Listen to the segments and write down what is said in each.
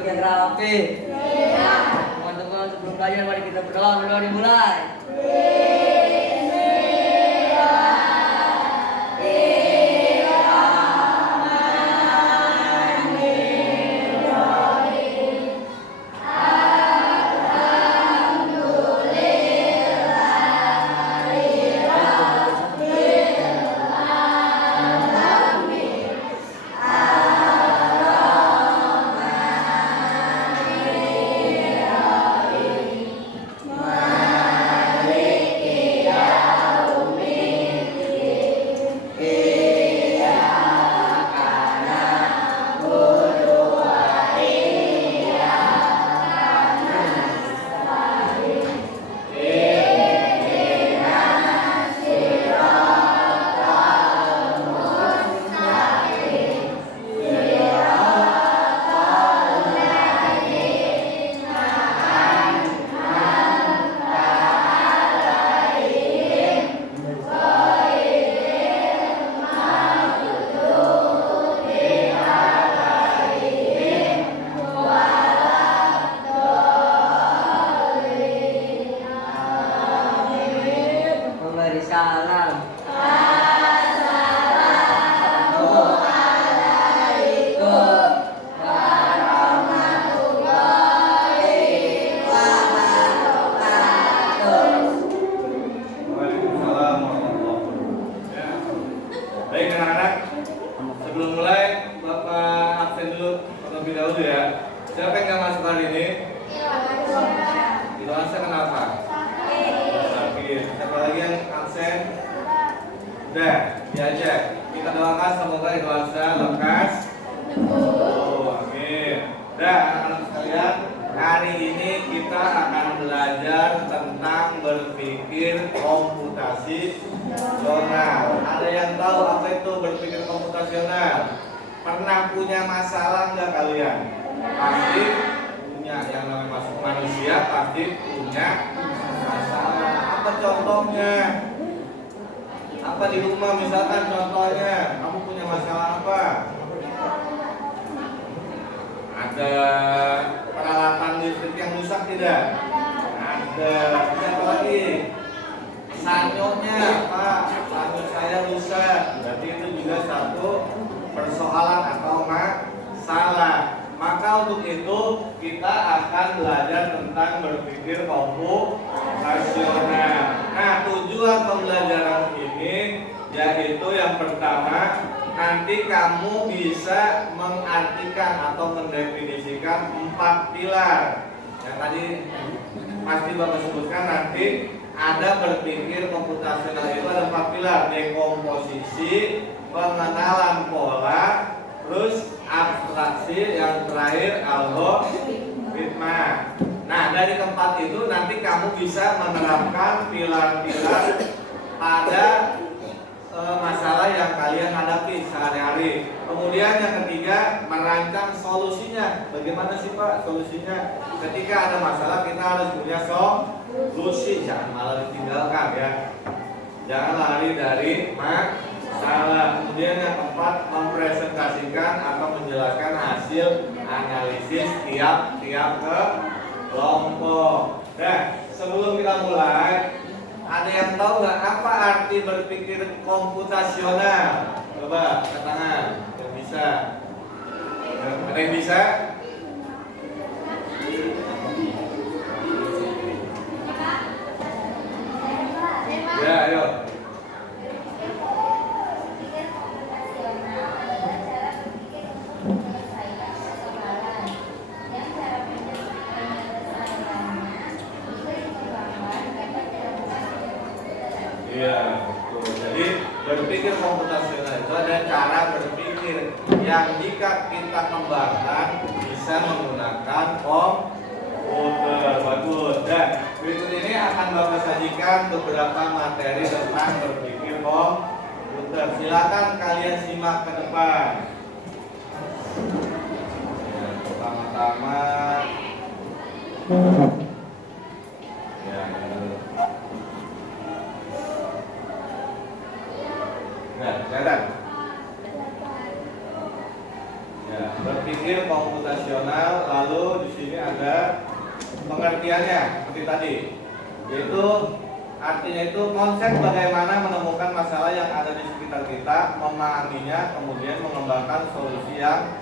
duduk yang rapi. Teman-teman, sebelum belajar mari kita berdoa. Berdoa dimulai. Memberi salam. Waalaikumsalam warahmatullahi. Baik anak-anak, sebelum mulai Bapak absen dulu terlebih dahulu ya. Siapa yang nggak masuk hari ini? Idoansa kenapa? Sakit. Siapa lagi yang absen? Udah, diajak. Kita doakan semoga Idoansa lekas. Amin. Udah anak-anak sekalian, hari ini kita akan belajar tentang berpikir komputasional. Ada yang tahu apa itu berpikir komputasional? Pernah punya masalah nggak kalian? Pasti punya. Yang namanya masuk manusia pasti punya masalah. Apa contohnya? Apa di rumah misalkan contohnya? Kamu punya masalah apa? Ada peralatan listrik yang rusak tidak? Ada. Apa lagi? Sanyonya, Pak. Sanyo saya rusak. Berarti itu juga satu persoalan atau masalah. Maka untuk itu kita akan belajar tentang berpikir komputasional. Nah, tujuan pembelajaran ini yaitu yang pertama, nanti kamu bisa mengartikan atau mendefinisikan 4 pilar. Yang tadi pasti Bapak sebutkan nanti ada berpikir komputasional itu ada 4 pilar: dekomposisi, pengenalan pola, terus abstraksi, yang terakhir algoritma. Nah, dari keempat itu nanti kamu bisa menerapkan pilar-pilar pada masalah yang kalian hadapi sehari-hari. Kemudian yang ketiga, merancang solusinya. Bagaimana sih Pak solusinya? Ketika ada masalah kita harus punya solusi, jangan malah ditinggalkan ya. Jangan lari dari masalah. Kemudian yang keempat, mempresentasikan atau menjelaskan hasil analisis tiap-tiap kelompok. Nah, sebelum kita mulai, ada yang tahu nggak apa arti berpikir komputasional? Coba angkat tangan yang bisa. Ada yang bisa? Ya, ayo. Iya, betul. Jadi berpikir komputasional itu ada cara berpikir yang jika kita kembangkan bisa menggunakan komputer. Bagus. Dan berikut ini akan Bapak sajikan beberapa materi tentang berpikir komputer. Silakan kalian simak ke depan. Pertama-tama ya, nah, kelihatan? Ya. Ya, berpikir komputasional, lalu di sini ada pengertiannya seperti tadi, yaitu artinya itu konsep bagaimana menemukan masalah yang ada di sekitar kita, memahaminya, kemudian mengembangkan solusi yang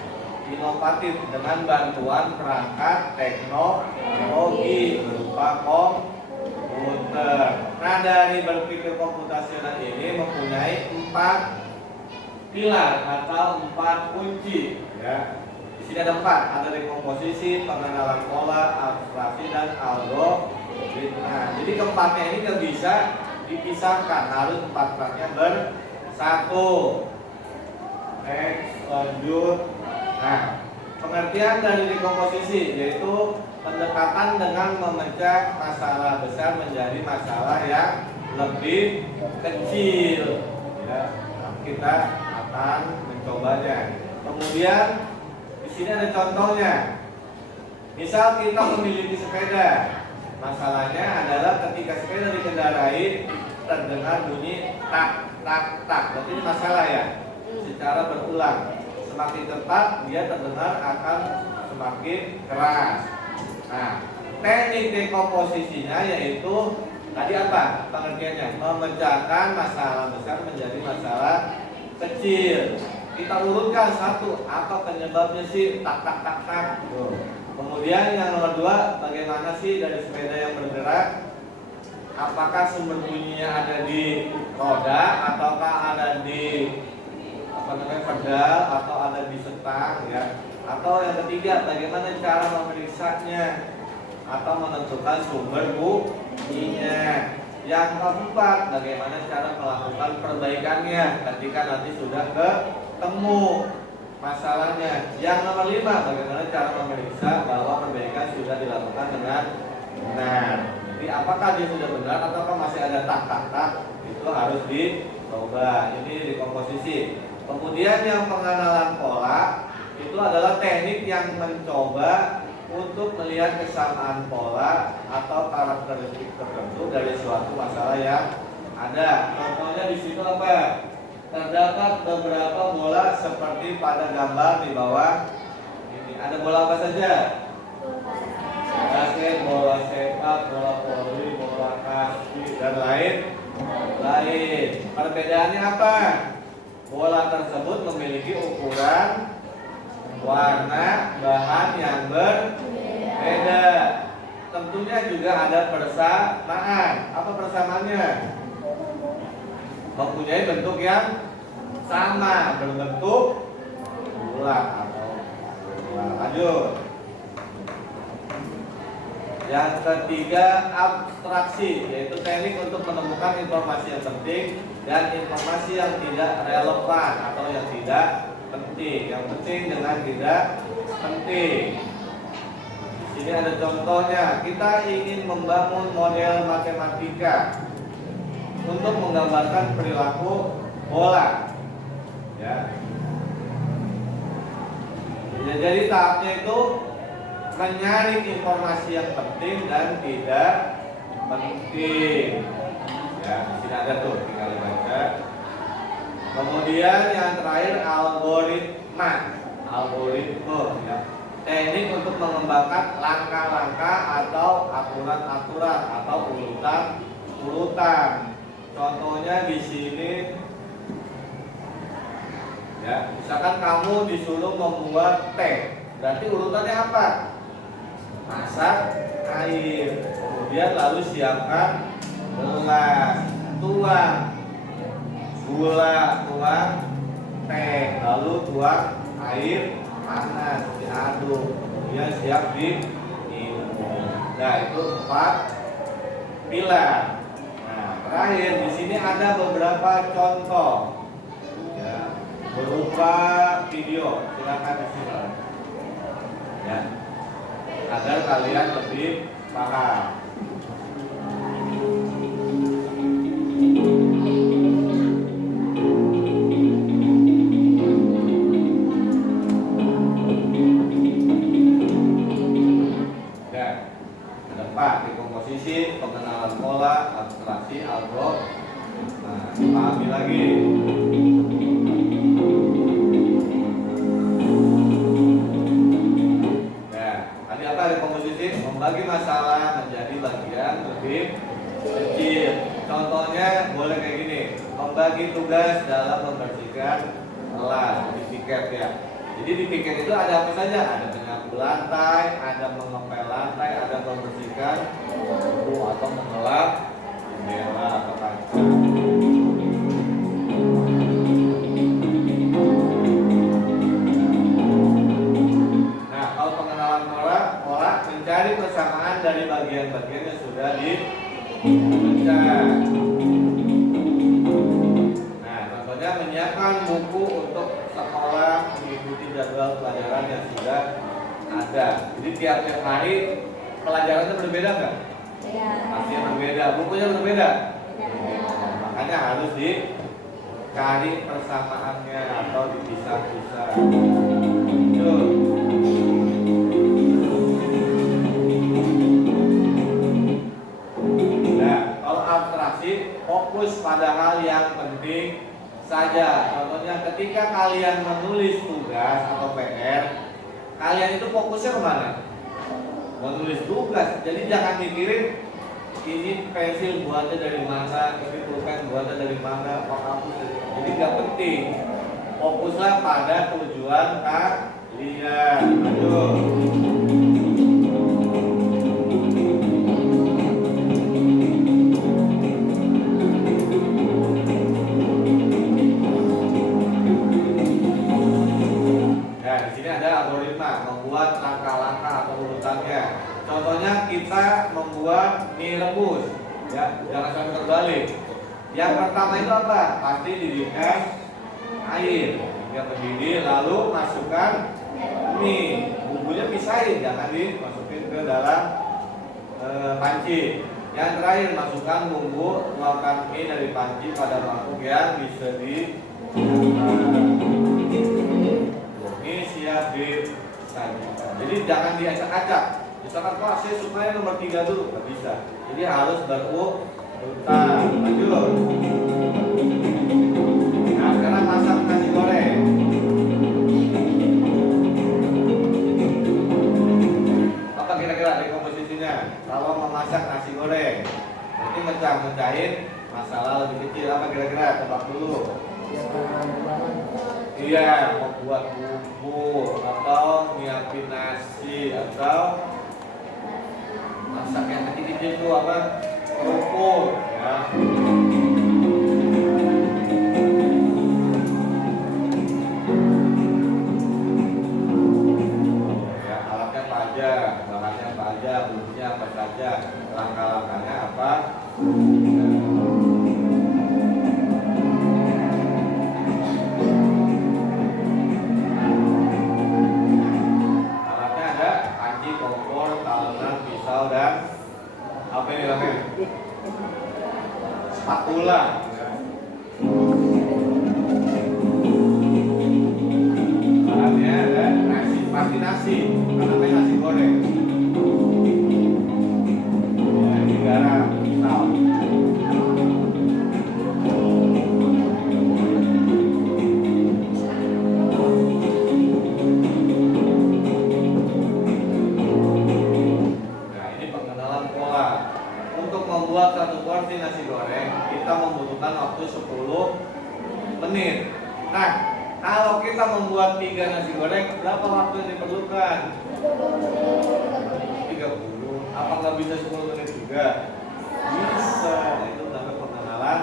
inovatif dengan bantuan perangkat teknologi berupa komputer. Nah, dari berpikir komputasional ini mempunyai 4 pilar atau 4 kunci. Ya, di sini ada 4, ada dekomposisi, pengenalan pola, abstraksi, dan algoritma. Jadi keempatnya ini tidak bisa dipisahkan, harus 4-empatnya bersatu. Next, lanjut. Nah, pengertian dari dekomposisi yaitu pendekatan dengan memecah masalah besar menjadi masalah yang lebih kecil. Ya, kita akan mencobanya. Kemudian di sini ada contohnya. Misal kita memiliki sepeda. Masalahnya adalah ketika sepeda dikendarai terdengar bunyi tak tak tak. Berarti ini masalah ya. Secara berulang. Semakin cepat dia terdengar akan semakin keras. Nah, teknik dekomposisinya yaitu tadi apa pengertiannya? Memecahkan masalah besar menjadi masalah kecil. Kita urutkan satu, apa penyebabnya sih tak tak tak tak. Kemudian yang nomor 2, bagaimana sih dari sepeda yang bergerak? Apakah sumber bunyinya ada di roda ataukah ada di pedal atau ada di setang ya? Atau yang ketiga, bagaimana cara memeriksanya atau menentukan sumber bunyinya? Yang keempat, bagaimana cara melakukan perbaikannya ketika nanti sudah ketemu masalahnya. Yang nomor 5, bagaimana cara memeriksa bahwa perbaikan sudah dilakukan dengan benar. Jadi apakah dia sudah benar ataukah masih ada tak-tak-tak, itu harus dicoba. Ini dekomposisi. Kemudian yang pengenalan pola itu adalah teknik yang mencoba untuk melihat kesamaan pola atau karakteristik tertentu dari suatu masalah yang ada. Contohnya di situ apa? Terdapat beberapa bola seperti pada gambar di bawah ini. Ada bola apa saja? Basket, bola sepak, bola voli, bola kaki, dan lain. Perbedaannya apa? Bola tersebut memiliki ukuran, warna, bahan yang berbeda. Tentunya juga ada persamaan. Apa persamaannya? Mempunyai bentuk yang sama, berbentuk bulat atau bulat. Lanjut. Yang ketiga, abstraksi, yaitu teknik untuk menemukan informasi yang penting dan informasi yang tidak relevan atau yang tidak penting. Yang penting dengan tidak penting. Di sini ada contohnya. Kita ingin membangun model matematika untuk menggambarkan perilaku bola. Ya. Jadi tahapnya itu menyaring informasi yang penting dan tidak penting. Ya, di sini ada tuh, tinggal dibaca. Kemudian yang terakhir algoritma. Ya. Teknik untuk mengembangkan langkah-langkah atau aturan-aturan atau urutan. Contohnya di sini. Ya, misalkan kamu disuruh membuat teh, berarti urutannya apa? Masak air, kemudian lalu siapkan gelas, tuang gula, tuang teh, lalu tuang air panas, diaduk, kemudian siap diminum. Nah, itu 4 pilar. Nah, terakhir di sini ada beberapa contoh ya, berupa video. Silakan disimak ya, agar kalian lebih paham. Ya, ada 4: dekomposisi, pengenalan pola, abstraksi, algoritma. Nah, pahami lagi. bagi tugas dalam membersihkan kelas di piket ya. Jadi di piket itu ada apa saja? Ada menyapu lantai, ada mengepel lantai, ada membersihkan atau mengelap jendela atau kaca. Nah, kalau pengenalan pola mencari persamaan dari bagian-bagian yang sudah dibaca. Nah, contohnya menyiapkan buku untuk sekolah mengikuti jadwal pelajaran yang sudah ada. Jadi tiap-tiap hari pelajarannya berbeda nggak? Iya. Pasti berbeda. Bukunya berbeda. Makanya harus dicari persamaannya atau dipisah-pisah. Tuh. Nah, kalau abstraksi fokus pada hal yang penting saja. Contohnya ketika kalian menulis tugas atau PR, kalian itu fokusnya kemana? Menulis tugas. Jadi jangan mikirin ini pensil buatnya dari mana, ini pulpen buatnya dari mana, penghapus. Jadi nggak penting. Fokuslah pada tujuan kalian. Aduh. Membuat langkah-langkah atau urutannya. Contohnya kita membuat mie rebus, ya, jangan sampai terbalik. Yang pertama itu apa? Pasti didihkan air hingga mendidih, lalu masukkan mie. Bumbunya pisahin, jangan dimasukin ke dalam panci. Yang terakhir masukkan bumbu, tuangkan mie dari panci pada mangkuk yang bisa di ini siap disajikan. Jadi jangan diacak-acak. Misalkan Pak, saya sukanya nomor 3 dulu, nggak bisa. Jadi harus berurutan. Lanjut. Nah, sekarang masak nasi goreng. Apa kira-kira komposisinya? Kalau memasak nasi goreng, berarti mecah-mecahin masalah lebih kecil. Apa kira-kira? Tebak dulu. Iya, membuat bumbu atau nyiapin nasi atau masak yang kecil-kecil itu apa? Kerupuk ya. Ya, alatnya apa aja, bahannya apa aja, bumbunya apa saja, langkah-langkahnya apa? Dan apa ini namanya? Spatula. Bahannya ada nasi, pasti nasi, namanya nasi goreng. Ya, ini garam, sal. Membuat satu porsi nasi goreng kita membutuhkan waktu 10 menit. Nah, kalau kita membuat 3 nasi goreng, berapa waktu yang diperlukan? 30. Apa nggak bisa 10 menit juga? Bisa. Itu namanya pengenalan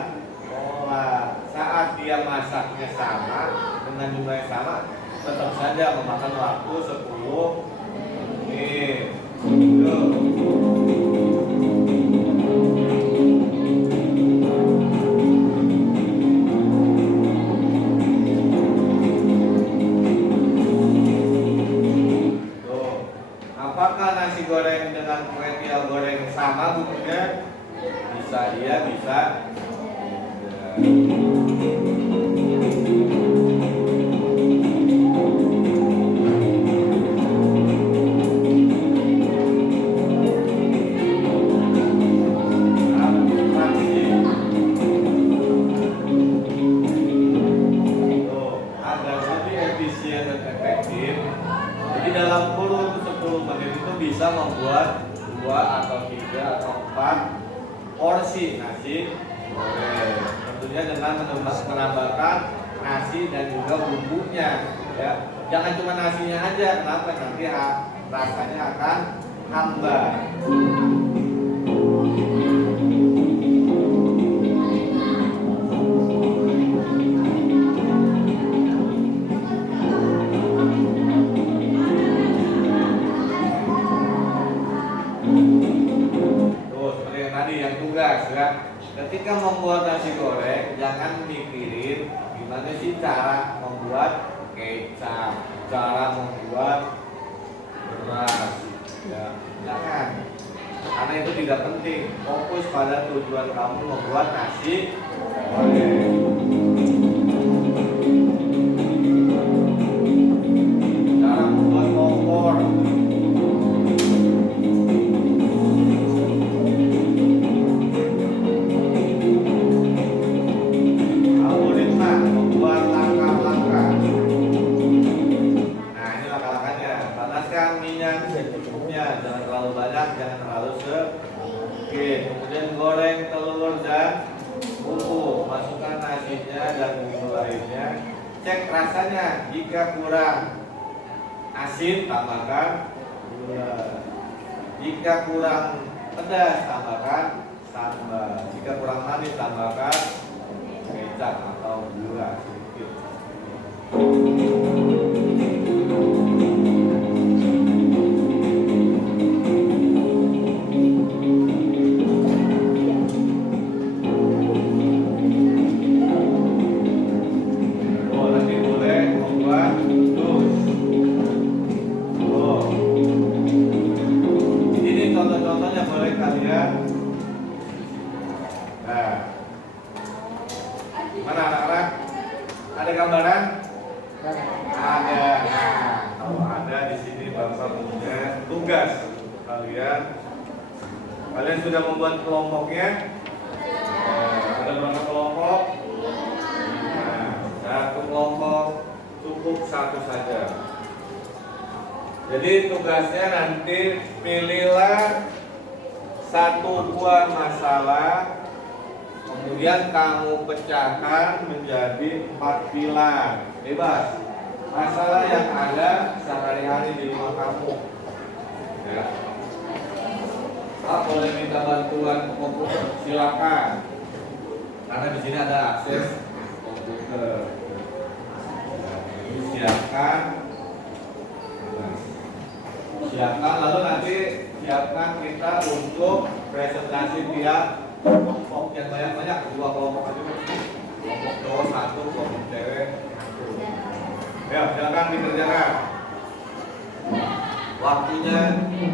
pola. Saat dia masaknya sama dengan jumlah yang sama, tetap saja memakan waktu 10 menit. Apakah nasi goreng dengan kue tiaw goreng sama bentuknya? Bisa iya, bisa. Agar lebih efisien dan efektif, jadi dalam kurun 10 menit itu bisa membuat 2 atau 3 atau 4 porsi nasi goreng. tentunya dengan menambahkan nasi dan juga bumbunya, ya. Jangan cuma nasinya aja, kenapa? Nanti rasanya akan hambar. Tuh, seperti yang tadi yang tugas, ya. Ketika membuat nasi goreng, jangan mikirin gimana sih cara membuat kecap, cara membuat beras, ya. Jangan, karena itu tidak penting. Fokus pada tujuan kamu membuat nasi goreng. Cara membuat kompor. Algoritma membuat langkah-langkah. Nah, ini langkah-langkahnya. Panaskan minyak secukupnya, jangan terlalu banyak, jangan terlalu sedikit. Kemudian goreng telur dan bumbu, masukkan nasinya dan bumbu lainnya. Cek rasanya, jika kurang asin tambahkan gula, jika kurang pedas tambahkan sambal, jika kurang manis tambahkan kecap atau gula sedikit. Oh, nanti boleh membuat jus. Oh, ini contoh-contohnya boleh kalian. Nah, mana anak-anak? Ada gambaran? Ada. Nah, kalau ada di sini Bapak punya tugas untuk kalian. Kalian sudah membuat kelompoknya? Ada berapa kelompok? Nah, satu kelompok cukup satu saja. Jadi tugasnya nanti pilihlah satu buah masalah, kemudian kamu pecahkan menjadi 4 pilar. Bebas. Masalah yang ada sehari-hari di rumah kamu. Ya. Pak boleh minta bantuan komputer, silakan. Karena di sini ada akses komputer. Jadi siapkan. Siapkan, lalu nanti siapkan kita untuk presentasi tiap kelompok yang banyak-banyak, 2 kelompok aja. Kelompok cowok 1, kelompok cewek 1. Ya, silakan dikerjakan. Waktunya 10 menit.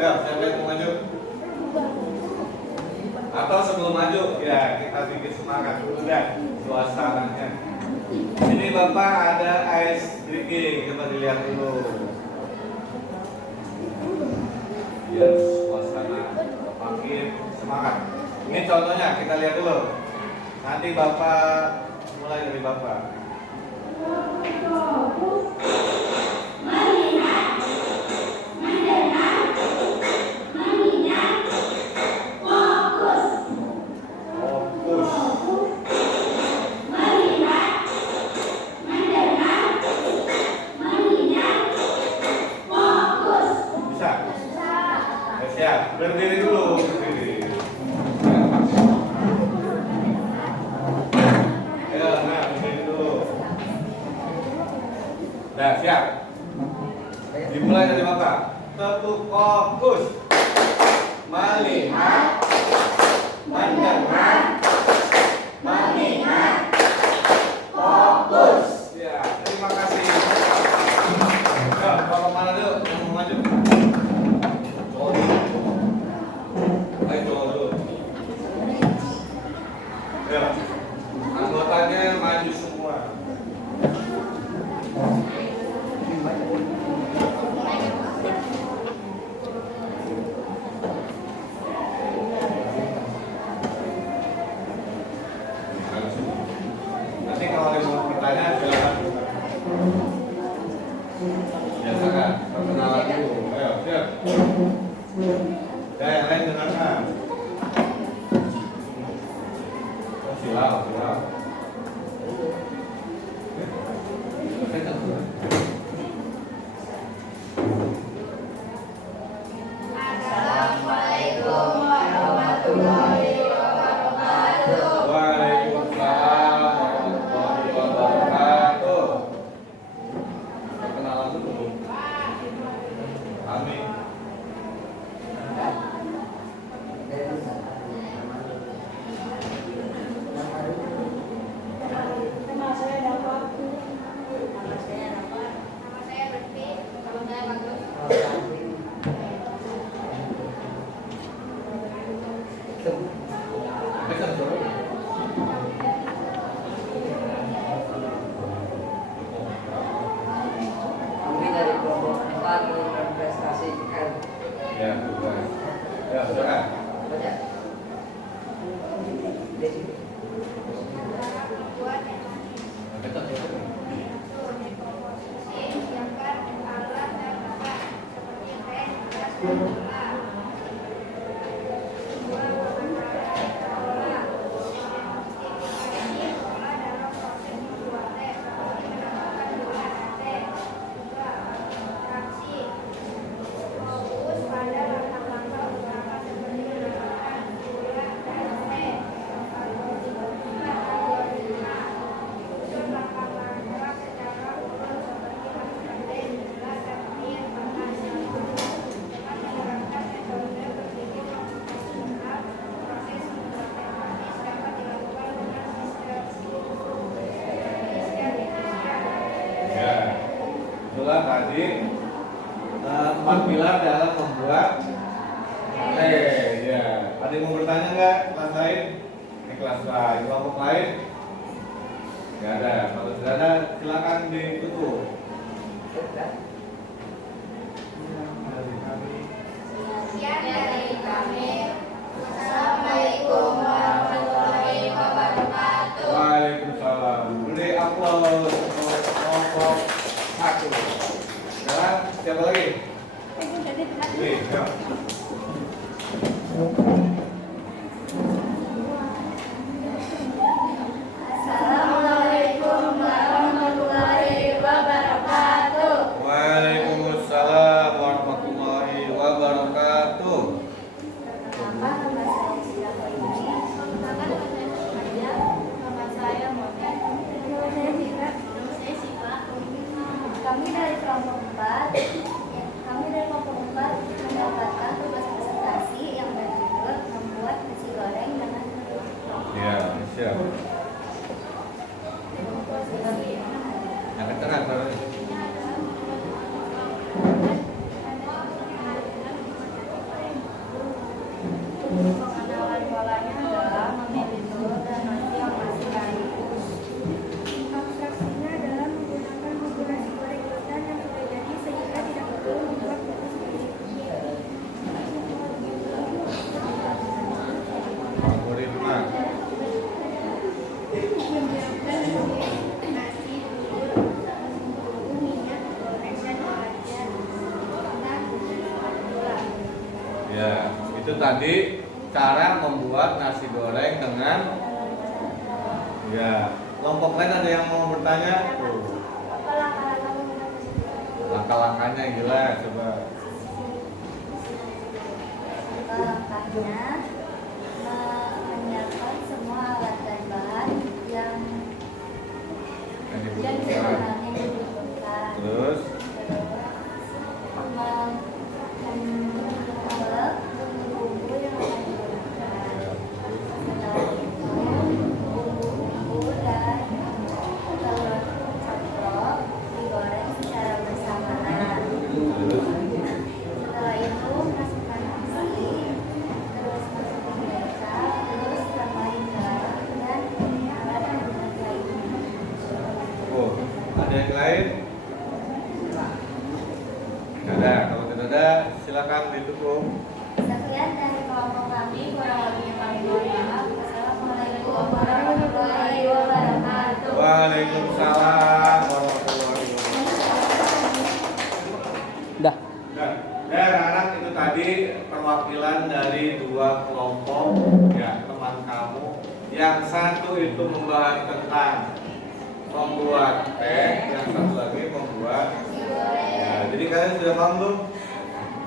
Ayo, siapa yang mau maju? Atau sebelum maju, ya kita bikin semangat dulu deh suasananya. Ini Bapak ada ice drinking, coba dilihat dulu. Biar suasana makin semangat. Ini contohnya, kita lihat dulu. Nanti Bapak mulai dari Bapak. Siap, berdiri dulu. Berdiri. Ya, nah, berdiri dulu. Nah, siap. Dimulai dari Bapak. Tetap fokus. Melihat, mendengar, mengingat, fokus. Ya, terima kasih. Ya, Bapak mana dulu? Yang mau maju? Ya, anggotanya maju semua. Nanti kalau ada mau bertanya silakan. Biasakan, perkenalan dulu. Ayo, siap. Ya, yang lain dengarkan. Silau. Assalamualaikum warahmatullahi wabarakatuh. Waalaikumsalam warahmatullahi wabarakatuh. Perkenalan dulu. Amin. Nama saya Dapat. Nama saya Lutfi. Nama saya Bagus. Kami dari kelompok 4 melakukan prestasi L. Ya, baik. Ya, silakan. Banyak. Ya, itulah tadi 4 pilar dalam membuat ya. Ada yang mau bertanya nggak? Kelas lain? Ini kelas lain. Kelompok lain? Nggak ada. Kalau sudah ada, silakan ditutup. Dari kami. Sekian dari kami. Assalamualaikum warahmatullahi wabarakatuh. Waalaikumsalam. Beri aplaus untuk kelompok 1. Sekarang siapa lagi? Nih, yuk. Assalamualaikum warahmatullahi wabarakatuh. Waalaikumsalam warahmatullahi wabarakatuh. Nama saya Sila Faini. Nama saya Monet. Nama saya Cika. Nama saya Siva. Kami dari kelompok 4. Kami dari kelompok 4 mendapatkan tugas presentasi yang berjudul membuat nasi goreng dengan Ya, siap. Yang kencang suaranya. tadi cara membuat nasi goreng dengan ya. Kelompok lain ada yang mau bertanya? Tuh. Langkah-langkahnya gila, coba. Langkah-langkahnya menyiapkan semua alat dan bahan yang dibutuhkan. Terus mengolah bumbu-bumbu yang akan digunakan. Setelah itu bumbu-bumbu dan telur ceplok digoreng secara bersamaan. Setelah itu masukkan nasi, terus masukkan kecap, terus tambahin garam dan alat adonan lainnya. oh, ada yang lain? Ada, kalau tidak ada silakan ditutup. Sekian dari kelompok kami, kurang lebihnya kami mohon maaf. Wassalamualaikum warahmatullahi wabarakatuh. Waalaikumsalam warahmatullahi wabarakatuh. Dah. Nah, anak-anak itu tadi perwakilan dari dua kelompok ya teman kamu. Yang satu itu membahas tentang membuat teh, yang satu lagi membuat ya, jadi kalian sudah paham belum?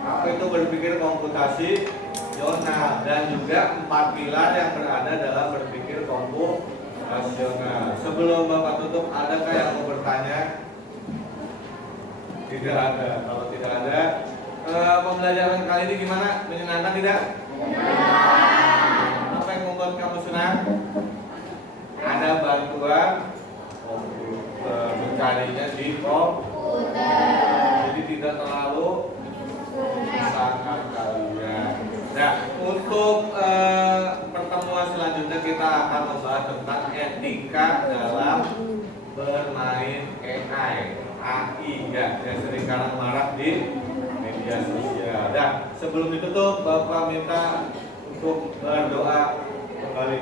Apa itu berpikir komputasi rasional dan juga 4 pilar yang berada dalam berpikir komputasional. Sebelum Bapak tutup, adakah yang mau bertanya? Tidak ada. Kalau tidak ada, pembelajaran kali ini gimana? Menyenangkan tidak? Apa yang membuat kamu senang? Ada bantuan mencarinya di komputer. Jadi tidak terlalu menyusahkan kalian. Nah, untuk pertemuan selanjutnya kita akan membahas tentang etika dalam bermain AI ya, yang sering kalian marak di media sosial. Nah, sebelum ditutup, Bapak minta untuk berdoa kembali.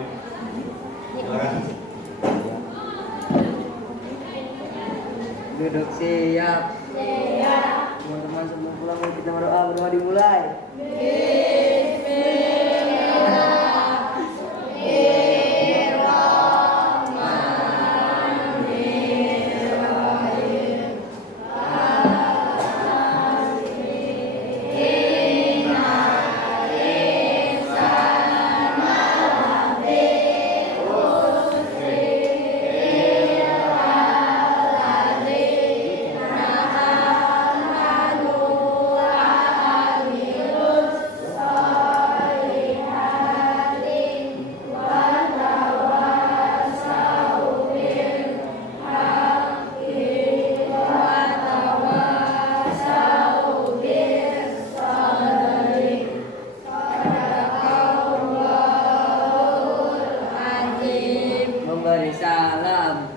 Silakan. Duduk siap. Teman-teman sebelum pulang mari kita berdoa dimulai. Memberi salam.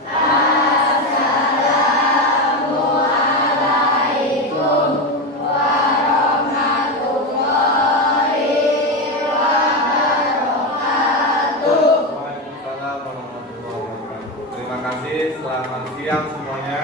Waalaikumsalam warahmatullahi wabarakatuh. Terima kasih, selamat siang semuanya.